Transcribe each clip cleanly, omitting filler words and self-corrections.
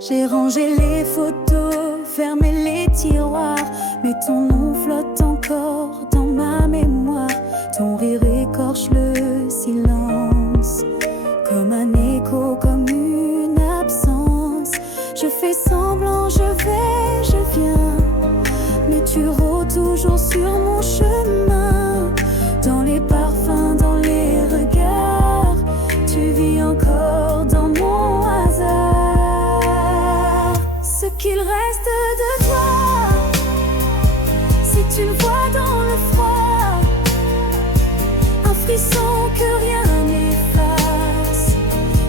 J'ai rangé les photos, fermé les tiroirs, mais ton nom flotte encore dans ma mémoire. Ton rire écorche le silence, comme un écho, comme une absence. Je fais semblant, je vais, je viens, mais tu rôdes toujours sur mon chemin. Dans les parfums, dans les regards, tu vis encore dans mon hasard. Ce qu'il reste de toi, c'est une voix dans le froid, un frisson que rien n'efface,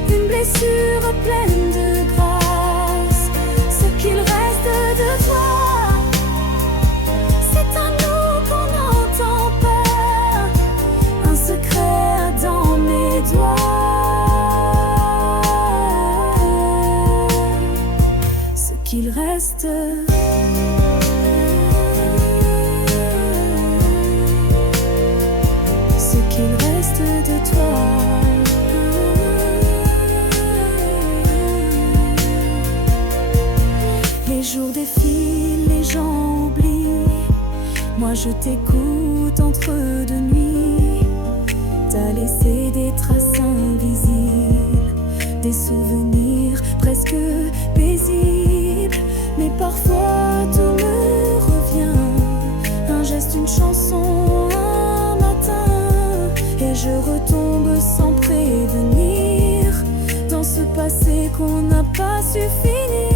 une blessure pleine de grâce. Ce qu'il reste de toi, c'est un nous qu'on n'entend pas, un secret dans mes doigts. Ce qu'il reste, ce qu'il reste de toi. Les jours défilent, les gens oublient, moi je t'écoute entre deux nuits. T'as laissé des traces invisibles, des souvenirs presque paisibles. Mais parfois tout me revient, un geste, une chanson, un matin, et je retombe sans prévenir dans ce passé qu'on n'a pas su finir.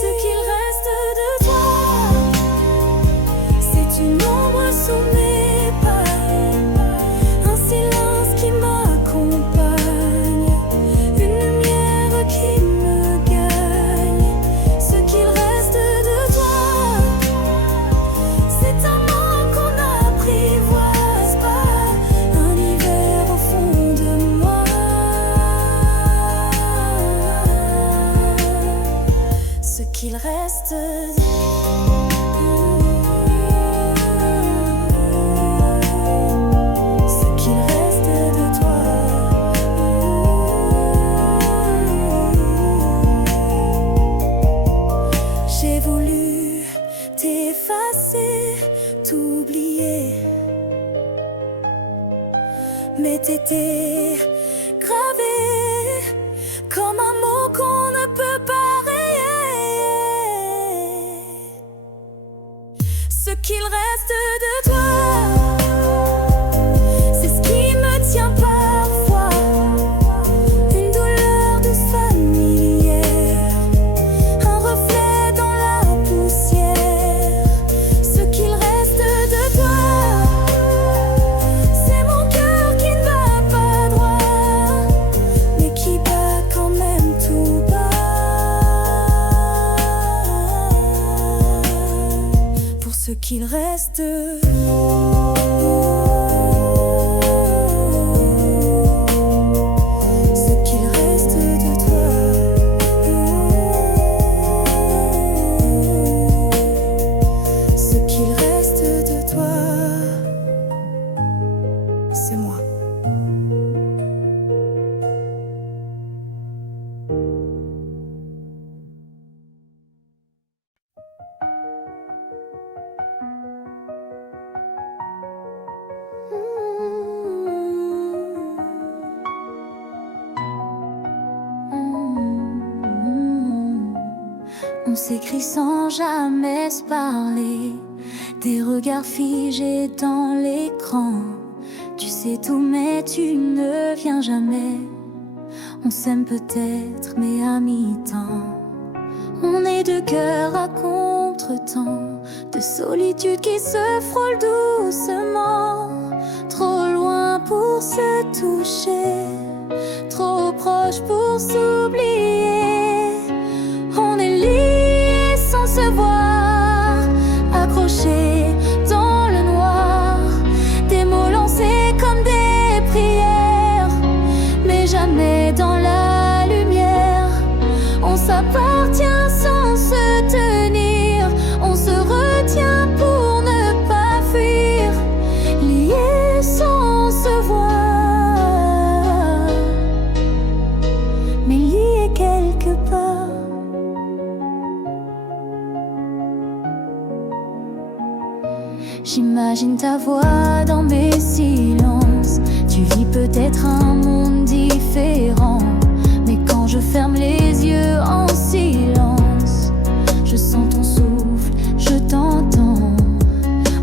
Ce qu'il reste de toi, c'est une ombre sous mes pas, un silence qui m'accompagne, une lumière qui me gagne. Ce qu'il reste de toi, c'est un manque qu'on n'apprivoise pas, un hiver au fond de moi. Ce qu'il reste, ce qu'il reste de toi. J'ai voulu t'effacer, t'oublier, mais t'étais gravé comme un mot qu'on ne peut pas rayer. Ce qu'il reste de toi, c'est ce qui me tient parfois, une douleur douce familière, un reflet dans la poussière. Ce qu'il reste de toi, c'est mon cœur qui ne va pas droit, mais qui bat quand même tout bas. Pour ce qu'il reste, ce qu'il reste de toi, ce qu'il reste de toi, c'est moi. On s'écrit sans jamais se parler, des regards figés dans l'écran. Tu sais tout mais tu ne viens jamais. On s'aime peut-être mais à mi-temps. On est deux cœurs à contre-temps, de solitude qui se frôle doucement. Trop loin pour se toucher, trop proche pour s'oublier. On est liés sans se voir, accrochés dans le noir. Des mots lancés comme des prières, mais jamais dans la lumière. On s'appartient sans se tenir, on se retient pour ne pas fuir. Liés sans se voir, mais liés J'imagine ta voix dans mes silences. Tu vis peut-être un monde différent, mais quand je ferme les yeux en silence, je sens ton souffle, je t'entends.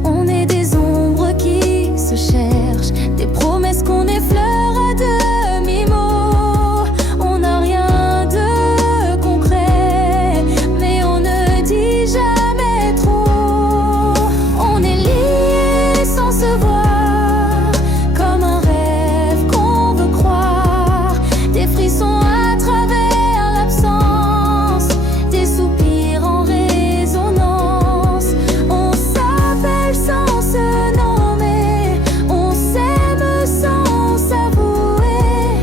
On est des ombres qui se cherchent, des promesses qu'on effleure à demi-mot. On n'a rien de concret, mais on ne dit jamais trop. On est liés sans se voir, comme un rêve qu'on veut croire. Des frissons à travers l'absence, des soupirs en résonance. On s'appelle sans se nommer, on s'aime sans s'avouer,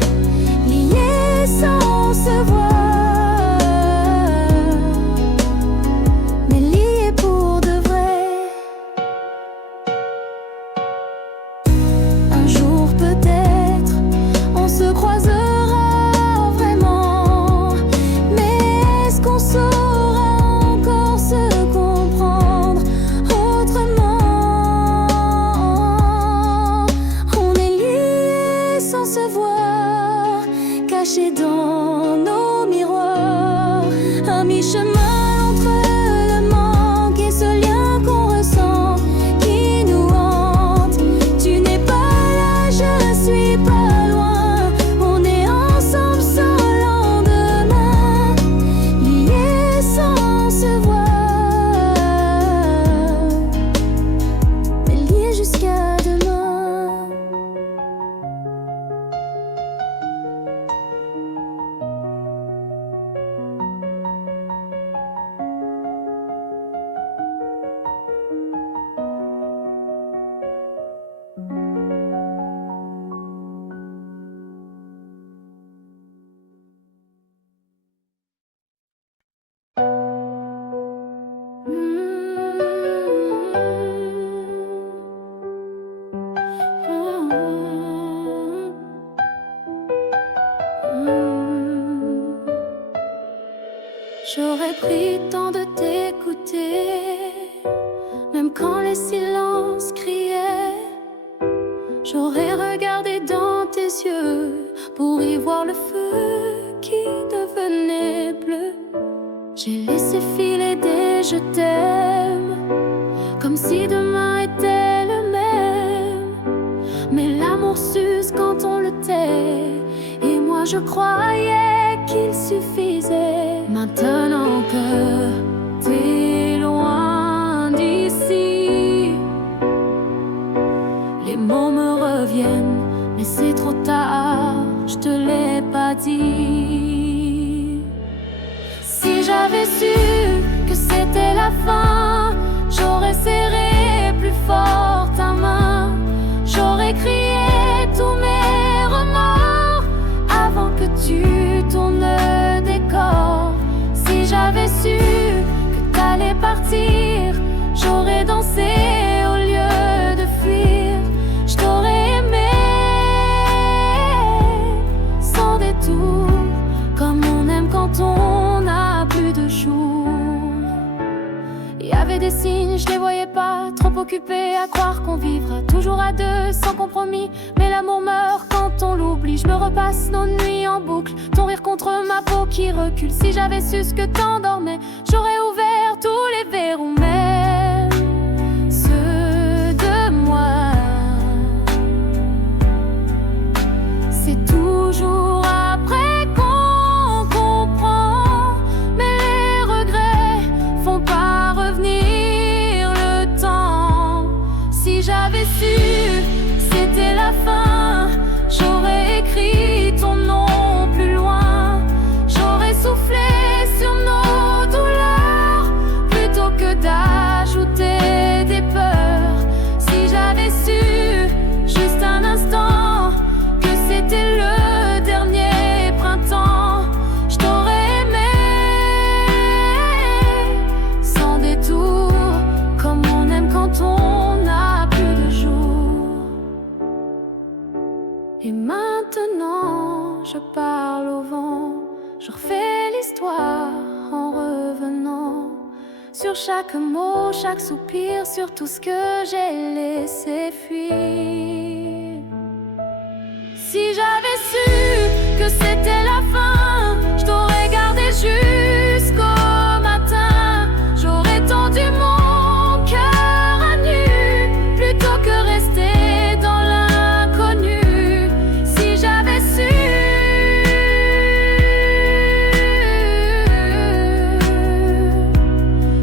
liés sans se voir, mais liés pour de vrai. Un jour peut-être on se croisera vraiment, mais est-ce qu'on saura encore se comprendre autrement? On est liés sans se voir, cachés dans nos miroirs, à mi-chemin entre le manque et ce lien qu'on ressent, qui nous hante. Tu n'es pas là, je suis pas loin. On est ensemble sans lendemain, liés sans se voir, mais liés jusqu'à demain. J'aurais pris le temps de t'écouter, même quand les silences criaient. J'aurais regardé dans tes yeux pour y voir le feu qui devenait bleu. J'ai laissé filer des je t'aime, comme si demain était le même. Mais l'amour s'use quand on le tait, et moi je croyais qu'il suffisait. Maintenant que t'es loin d'ici, les mots me reviennent, mais c'est trop tard, je te l'ai pas dit. Si j'avais su que c'était la fin, j'aurais serré plus fort ta main. J'aurais crié tous mes remords avant que tu tournes le décor. Si j'avais su que t'allais partir, j'aurais dansé au lieu de fuir. Je t'aurais aimé sans détour, comme on aime quand on n'a plus de jour. Il y avait des signes, je les voyais pas, trop occupée à croire qu'on vivra toujours à deux sans compromis. Mais l'amour meurt quand on l'oublie. Je me repasse nos nuits en boucle, ton rire contre ma peau qui recule. Si j'avais su ce que t'endormais, j'aurais ouvert tous les verrous, même ceux de moi. C'est toujours après qu'on comprend, mais les regrets font pas revenir le temps. Si j'avais su c'était la fin, j'aurais écrit ton nom plus loin. J'aurais soufflé sur nos douleurs plutôt que d'ajouter des peurs. Si j'avais su juste un instant que c'était le dernier printemps, je t'aurais aimé sans détour, comme on aime quand on n'a plus de jour. Et maintenant je parle au vent, je refais l'histoire en revenant sur sur chaque mot, chaque soupir, sur tout ce que j'ai laissé fuir. Si j'avais su que c'était la fin, je t'aurais gardé jusqu'au matin. J'aurais tendu mon cœur à nu plutôt que rester dans l'inconnu. Si j'avais su,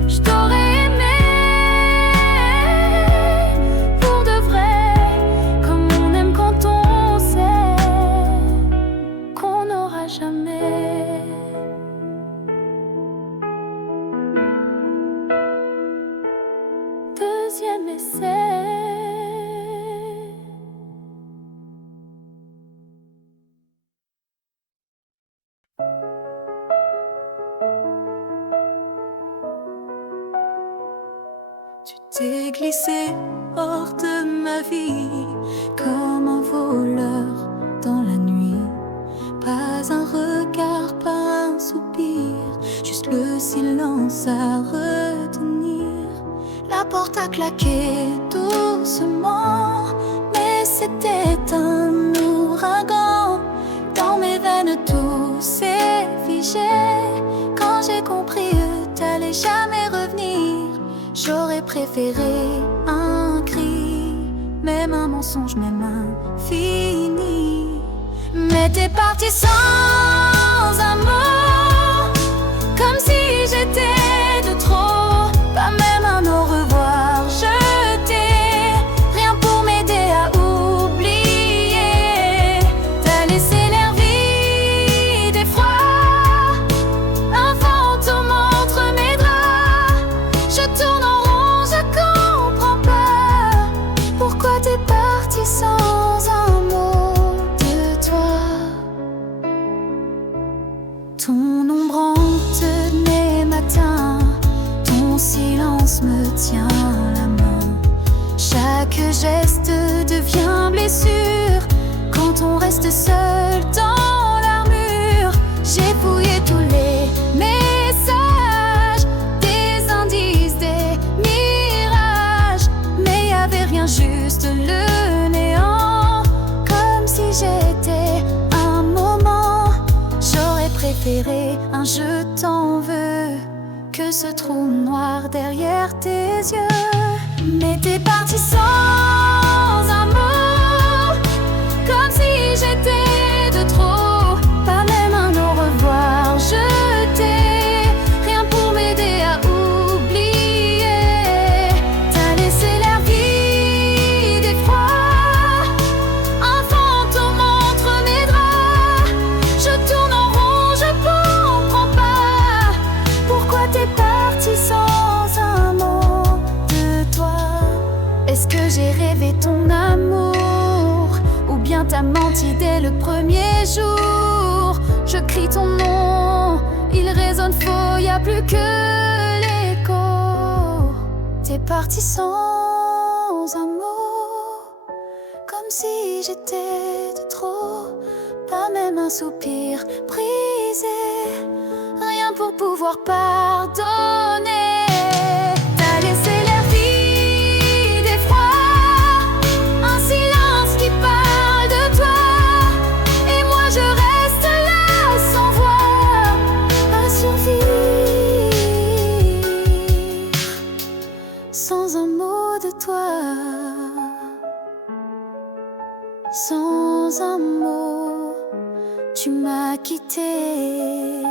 je t'aurais aimé pour de vrai, comme on aime quand on sait qu'on n'aura jamais. Deuxième essai. Tu t'es glissé hors de ma vie comme un voleur dans la nuit. Pas un regard, pas un soupir, juste le silence à retenir. La porte a claqué doucement, mais c'était un ouragan. Dans mes veines tout s'est figé. Quand j'ai compris que t'allais jamais revenir, j'aurais préféré un cri, même un mensonge, même infini. Mais t'es parti sans un mot, comme si j'étais de trop. Pas même un au revoir jeté, rien pour m'aider à oublier. T'as laissé l'air vide et froid, un fantôme entre mes draps. Je tourne en rond, je comprends pas pourquoi t'es parti sans un mot de toi. Ton ombre hante mes matins, ton silence me tient la main. Chaque geste devient blessure quand on reste seul dans l'armure. J'ai fouillé tous les messages, des indices, des mirages, mais y avait rien, juste le néant. Comme si j'étais un moment, j'aurais préféré un je t'en veux que ce trou noir derrière tes yeux. Mais t'es parti sans un mot, comme si j'étais de trop. Pas même un au revoir jeté, rien pour m'aider à oublier. T'as laissé l'air vide et froid, un fantôme entre mes draps. Je tourne en rond, je comprends pas pourquoi t'es parti sans un mot de toi. Est-ce que j'ai rêvé ton amour, ou bien t'as menti dès le premier jour? Je crie ton nom, il résonne faux, y a plus que l'écho. T'es parti sans un mot, comme si j'étais de trop. Pas même un soupir brisé, rien pour pouvoir pardonner. T'as laissé l'air vide et froid, un silence qui parle de toi. Et moi je reste là sans voix, à survivre sans un mot de toi. Sans un mot, tu m'as quitté.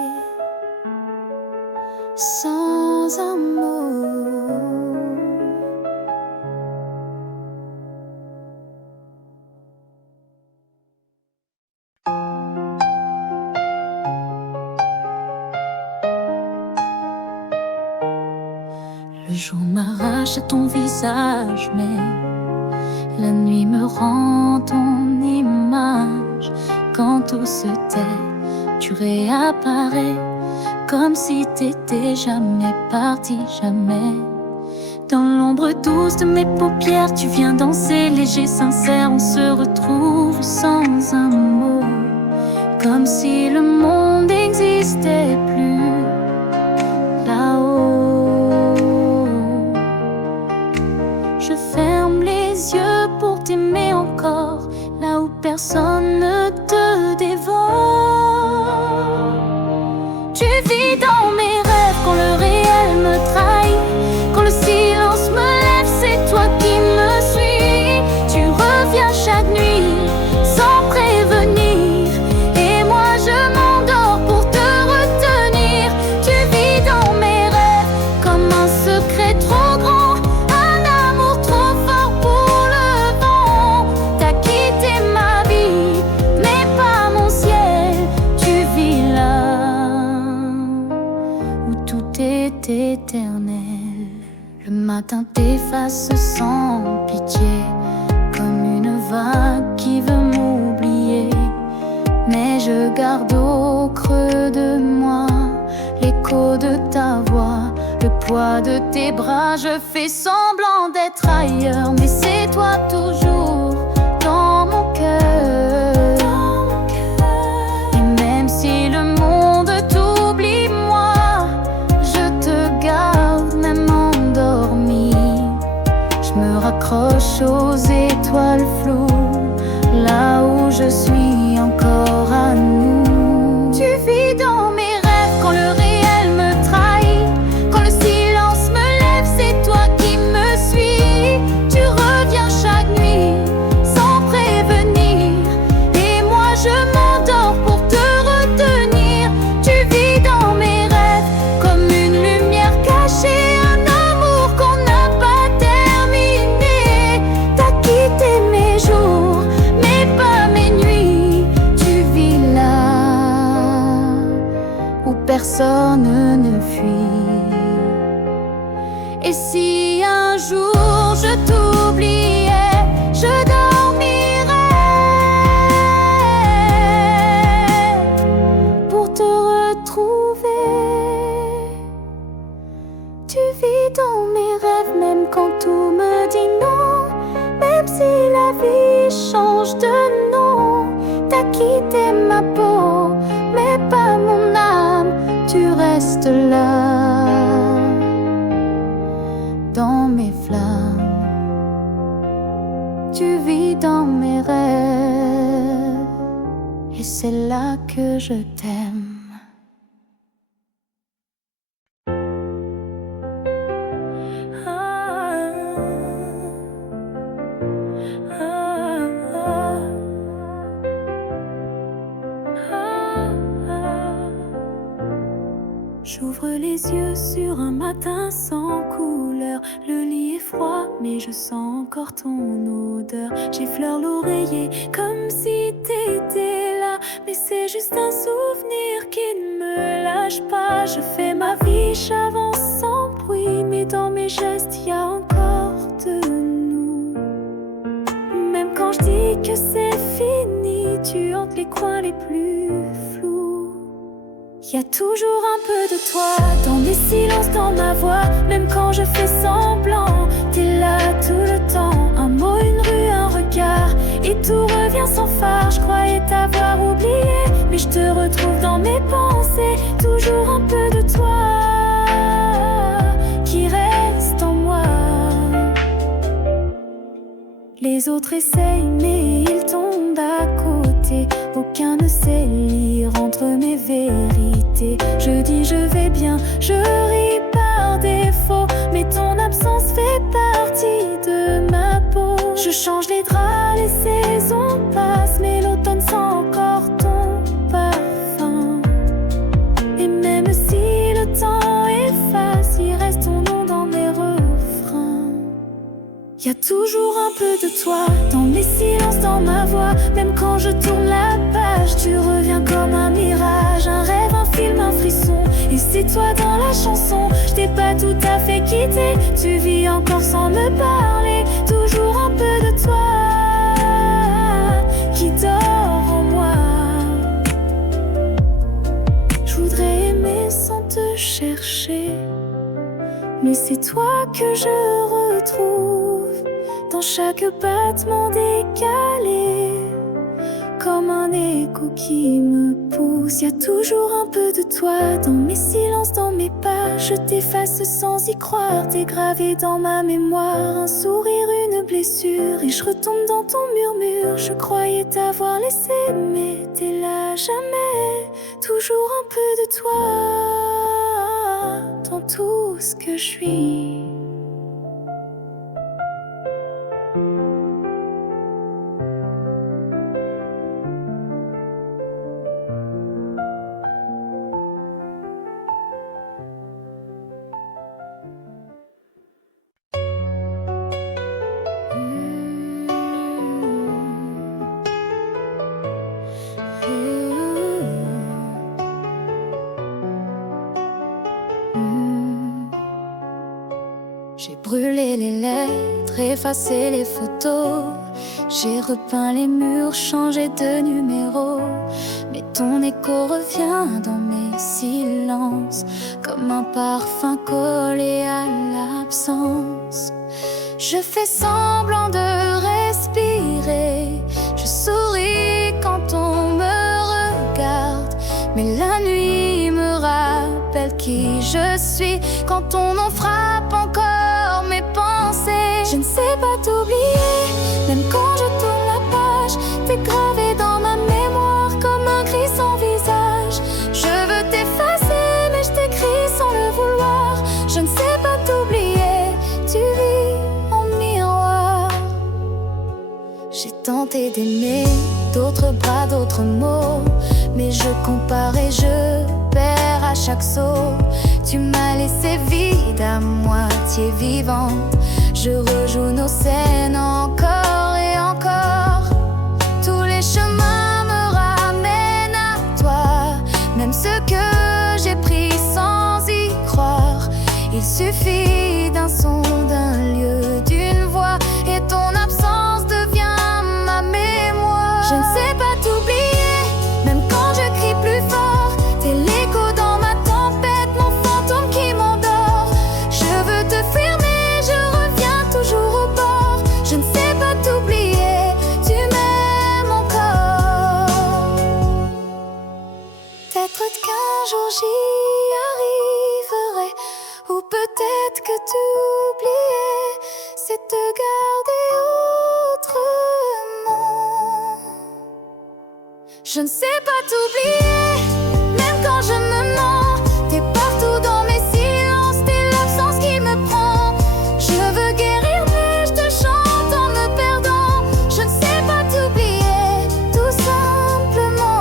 Sans un mot. Le jour m'arrache à ton visage, mais la nuit me rend ton image. Quand tout se tait, tu réapparais, comme si t'étais jamais parti, jamais. Dans l'ombre douce de mes paupières, tu viens danser, léger, sincère. On se retrouve sans un mot, comme si le monde n'existait plus là-haut. matin t'efface sans pitié, comme une vague qui veut m'oublier. Mais je garde au creux de moi l'écho de ta voix, le poids de tes bras. Je fais semblant d'être ailleurs, mais c'est toi toujours dans mon cœur. Et même si le monde t'oublie, moi je te garde, même endormi. Je me raccroche aux étoiles floues, là où je suis encore à nous. Tu vis dans mes rêves quand le réel me trahit, quand le silence me lève, c'est toi qui me suis. Tu reviens chaque nuit sans prévenir, et moi je m'endors pour te retenir. Tu vis dans mes rêves comme une lumière cachée, un amour qu'on n'a pas terminé. T'as quitté mes jours, mais pas mes nuits. Tu vis là où personne ne fuit. Et si un jour je t'oubliais, je dormirais pour te retrouver. Tu vis dans mes rêves même quand tout me dit non, même si la vie change de nom. T'as quitté ma peau, mais pas mon âme. Tu restes là, dans mes flammes. Tu vis dans mes rêves, et c'est là que je t'aime. J'ouvre les yeux sur un matin sans couleur. Le lit est froid, mais je sens encore ton odeur. J'effleure l'oreiller comme si t'étais là, mais c'est juste un souvenir qui ne me lâche pas. Je fais ma vie, j'avance sans bruit, mais dans mes gestes y a encore de nous. Même quand je dis que c'est fini, tu hantes les coins les plus flous. Y a toujours un peu de toi dans mes silences, dans ma voix, même quand je fais semblant. T'es là tout le temps, un mot, une rue, un regard, et tout revient sans phare. Je croyais t'avoir oublié, mais je te retrouve dans mes pensées. Toujours un peu de toi qui reste en moi. Les autres essayent, mais ils tombent à côté. Aucun ne sait lire entre mes vérités. Je dis je vais bien, je ris par défaut, mais ton absence fait partie de ma peau. Je change les draps, les saisons passent, mais l'automne sent encore ton parfum. Et même si le temps efface, il reste ton nom dans mes refrains. Y a toujours un peu de toi dans mes silences, dans ma voix, même quand je tourne la page. Tu reviens comme un mirage, un rêve, un film, un frisson. Et c'est toi dans la chanson, je t'ai pas tout à fait quitté. Tu vis encore sans me parler, toujours un peu de toi qui dort en moi. Je voudrais aimer sans te chercher, mais c'est toi que je retrouve dans chaque battement décalé, comme un écho qui me pousse. Y a toujours un peu de toi dans mes silences, dans mes pas. Je t'efface sans y croire, t'es gravé dans ma mémoire. Un sourire, une blessure, et je retombe dans ton murmure. Je croyais t'avoir laissé, mais t'es là jamais. Toujours un peu de toi dans tout ce que je suis. brûlé les lettres, effacé les photos. J'ai repeint les murs, changé de numéro. Mais ton écho revient dans mes silences, comme un parfum collé à l'absence. Je fais semblant de respirer, je souris quand on me regarde. Mais la nuit me rappelle qui je suis, quand ton nom frappe encore mes pensées. Je ne sais pas t'oublier, même quand je tourne la page. T'es gravé dans ma mémoire comme un cri sans visage. Je veux t'effacer mais je t'écris sans le vouloir. Je ne sais pas t'oublier, tu vis en miroir. J'ai tenté d'aimer, d'autres bras, d'autres mots, mais je compare et je perds à chaque saut. Tu m'as laissé vide, à moitié vivante. Je rejoue nos scènes encore et encore. Tous les chemins me ramènent à toi, même ceux que j'ai pris sans y croire. Il suffit d'un son, d'un lieu, d'une voix, et ton absence devient ma mémoire. Je ne sais pas t'oublier, même quand je crie plus fort. T'es l'écho dans ma tempête, mon fantôme qui m'endort. Je veux te fuir mais je reviens toujours au bord. Je ne sais pas t'oublier, tu m'aimes encore. Peut-être qu'un jour j'y arriverai, ou peut-être que t'oublier, c'est te garder autrement. Je ne sais pas t'oublier, même quand je me mens. T'es partout dans mes silences, t'es l'absence qui me prend. Je veux guérir mais je te chante en me perdant. Je ne sais pas t'oublier, tout simplement.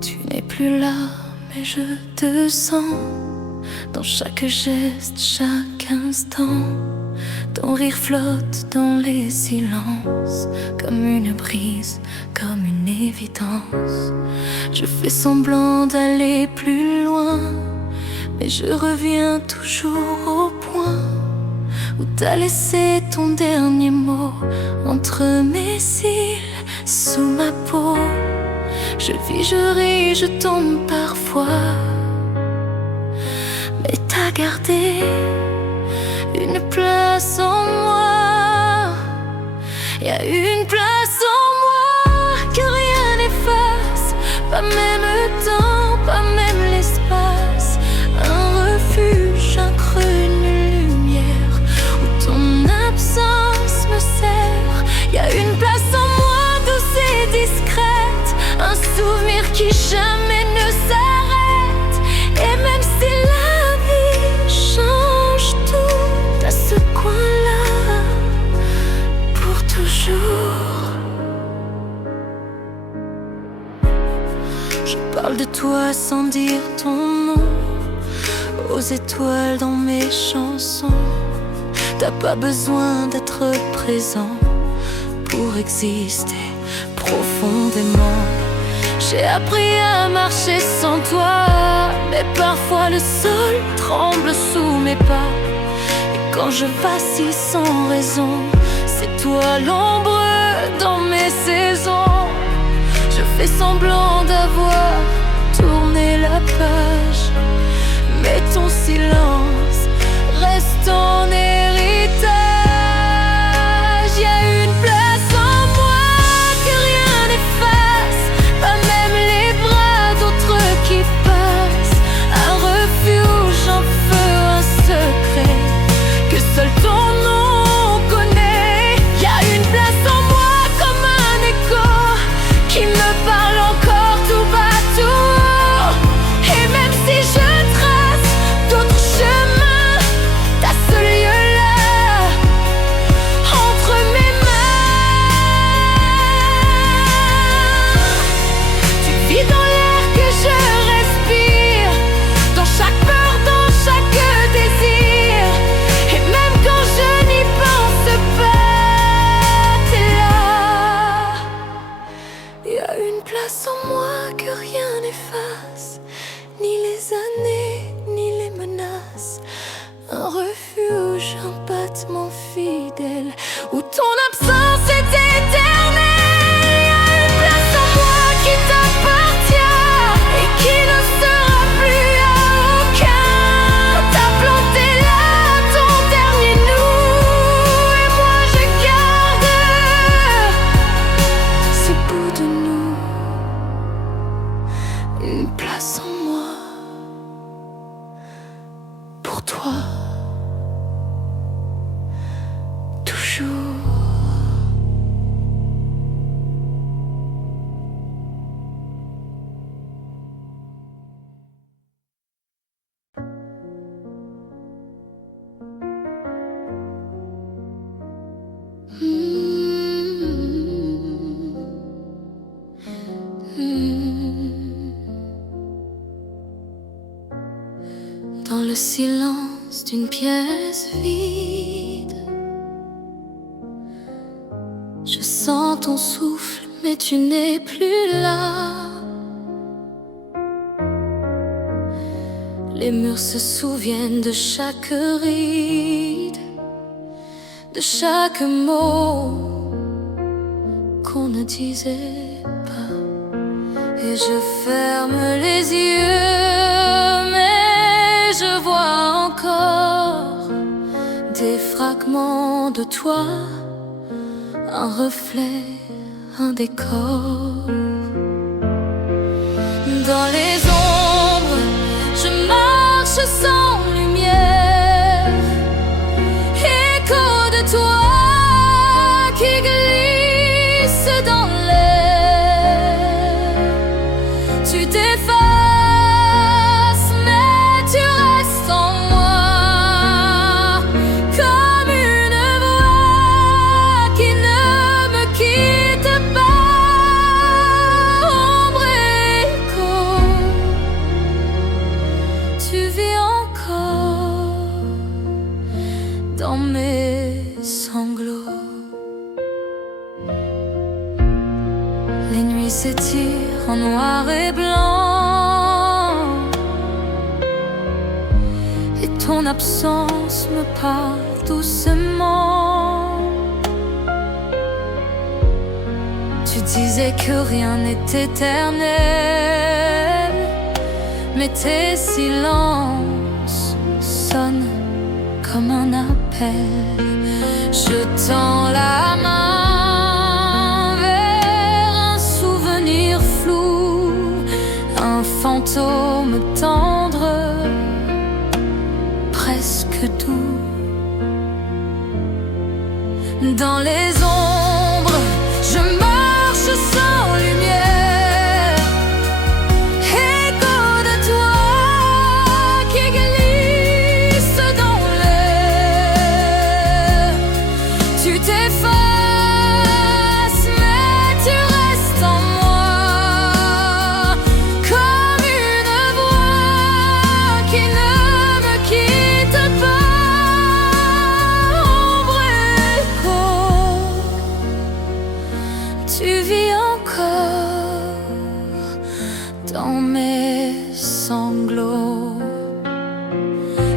Tu n'es plus là, mais je te sens dans chaque geste, chaque instant. Ton rire flotte dans les silences, comme une brise, comme une évidence. Je fais semblant d'aller plus loin, mais je reviens toujours au point où t'as laissé ton dernier mot entre mes cils, sous ma peau. Je vis, je ris, je tombe parfois, mais t'as gardé une place en moi. Y a une place en moi que rien n'efface, pas même le temps, pas même l'espace. Un refuge, un creux, une lumière où ton absence me sert. Y a une place en moi douce et discrète, un souvenir qui jamais ne s'arrête. Et même si la vie change tout, t'as ce coin-là pour toujours. Je parle de toi sans dire ton nom, aux étoiles dans mes chansons. T'as pas besoin d'être présent pour exister profondément. J'ai appris à marcher sans toi, mais parfois le sol tremble sous mes pas. Et quand je vacille sans raison, c'est toi l'ombre dans mes saisons. Je fais semblant d'avoir tourné la page, mais ton silence reste en héritage. Y a une place en moi que rien n'efface, pas même les bras d'autres qui passent. Un refuge, un feu, un secret que seul ton nom connaît. Y a une place en moi comme un écho toi, toujours. Dans le silence d'une pièce vide, je sens ton souffle, mais tu n'es plus là. Les murs se souviennent de chaque ride, de chaque mot qu'on ne disait pas. Et je ferme les yeux, mais je vois encore des fragments de toi, un reflet, un décor. Dans les ombres, je marche sans lumière, écho de toi qui glisse dans l'air. Tu t'effaces, mais tu restes en moi, comme une voix qui ne me quitte pas. Ombre écho, tu vis encore dans mes sanglots. Les nuits s'étirent en noir et blanc, et ton absence me parle doucement. Tu disais que rien n'est éternel, mais tes silences sonnent comme un appel. Je tends la main vers un souvenir flou, un fantôme tendre, presque doux. Dans les ombres, je marche sans lumière, écho de toi qui glisse dans l'air. Tu t'effaces, mais tu restes en moi, comme une voix qui ne me quitte pas. Ombre écho, tu vis encore dans mes sanglots.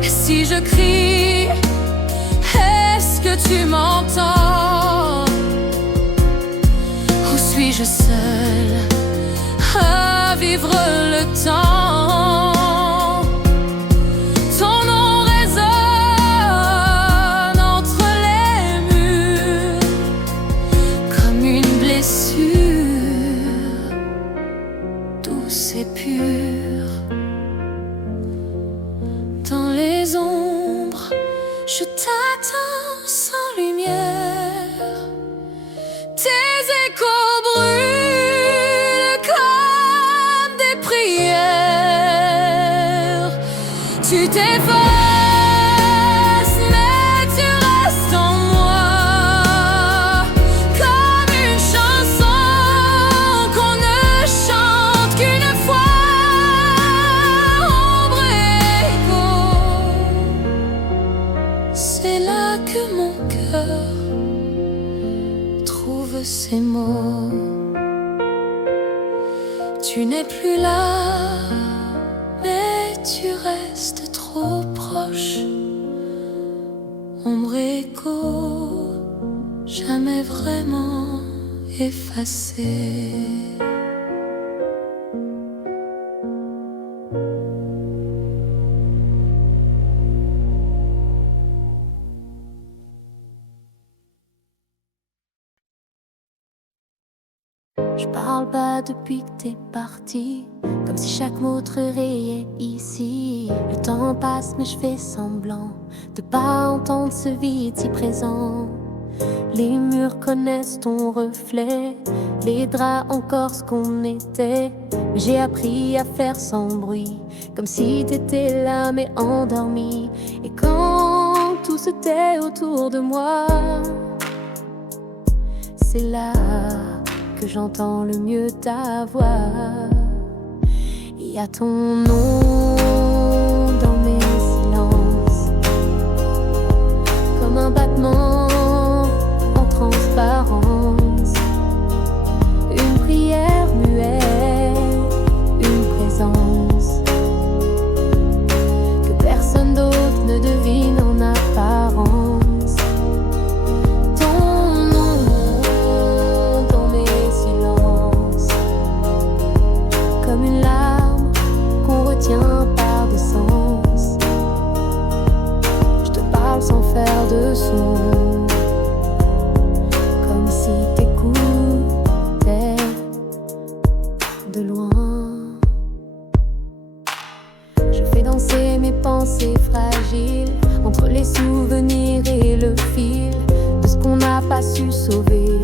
Et si je crie, est-ce que tu m'entends? Ou suis-je seule à vivre le temps? Ton nom résonne entre les murs comme une blessure douce et pure. Dans les ombres, je t'attends sans lumière. Tes échos brûlent comme des prières. Tu t'effaces, mais tu restes en moi, comme une chanson qu'on ne chante qu'une fois. Ombre écho, c'est là que mon cœur trouve ses mots. Tu n'es plus là, mais tu restes trop proche. Ombre écho, jamais vraiment effacé. Je parle pas depuis que t'es parti, comme si chaque mot te réveillait ici. Le temps temps passe mais je fais semblant de pas entendre ce vide si présent. Les murs connaissent ton reflet, les draps encore ce qu'on était. Mais j'ai appris à faire sans bruit, comme si t'étais là mais endormi. Et quand tout se tait autour de moi, c'est là que j'entends le mieux ta voix. Il y a ton nom dans mes silences, comme un battement en transparence, une prière muette, une présence que personne d'autre ne devine en apparence. Ton nom dans mes silences, comme une larme qu'on retient par des sens. Je te parle sans faire de son, comme si t'écoutais de loin. Je fais danser mes pensées fragiles entre les souvenirs et le fil de ce qu'on n'a pas su sauver,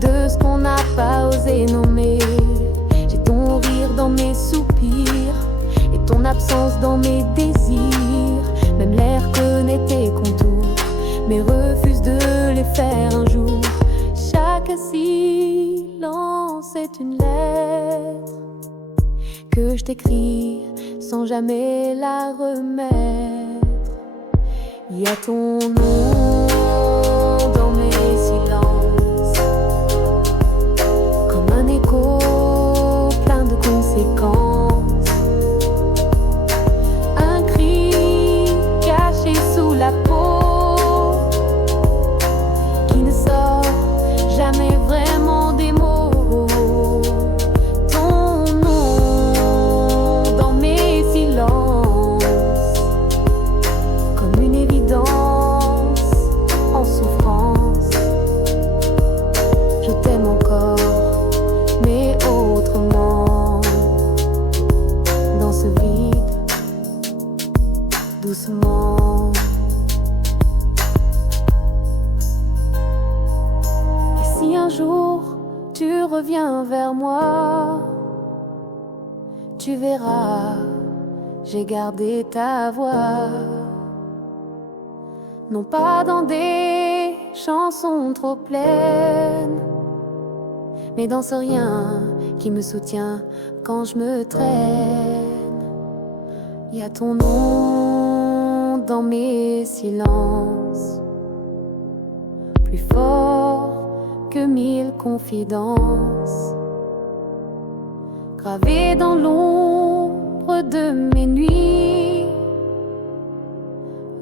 de ce qu'on n'a pas osé nommer. J'ai ton rire dans mes soupirs et ton absence dans mes désirs. Même l'air connaît tes contours, mais refuse de les faire un jour. Chaque silence est une lettre que je t'écris sans jamais la remettre. Il y a ton nom dans mes silences, comme un écho plein de conséquences, un cri caché sous la peau qui ne sort jamais vraiment des mots. Ton nom dans mes silences, comme une évidence en souffrance. Je t'aime encore, mais autrement, dans ce vide, doucement. Et si un jour tu reviens vers moi, tu verras, j'ai gardé ta voix. Non pas dans des chansons trop pleines, mais dans ce rien qui me soutient quand je me traîne. Il y a ton nom dans mes silences, plus fort que 1000 confidences, gravé dans l'ombre de mes nuits,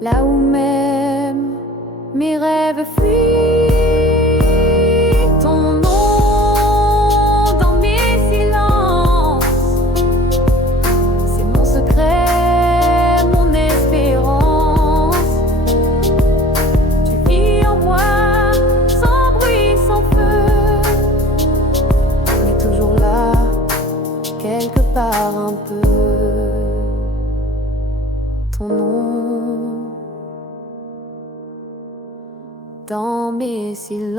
là où même mes rêves fuient. Ton nom dans mes silences, c'est mon secret, mon espérance. Tu vis en moi, sans bruit, sans feu, mais toujours là, quelque part un peu. Ton nom dans mes silences.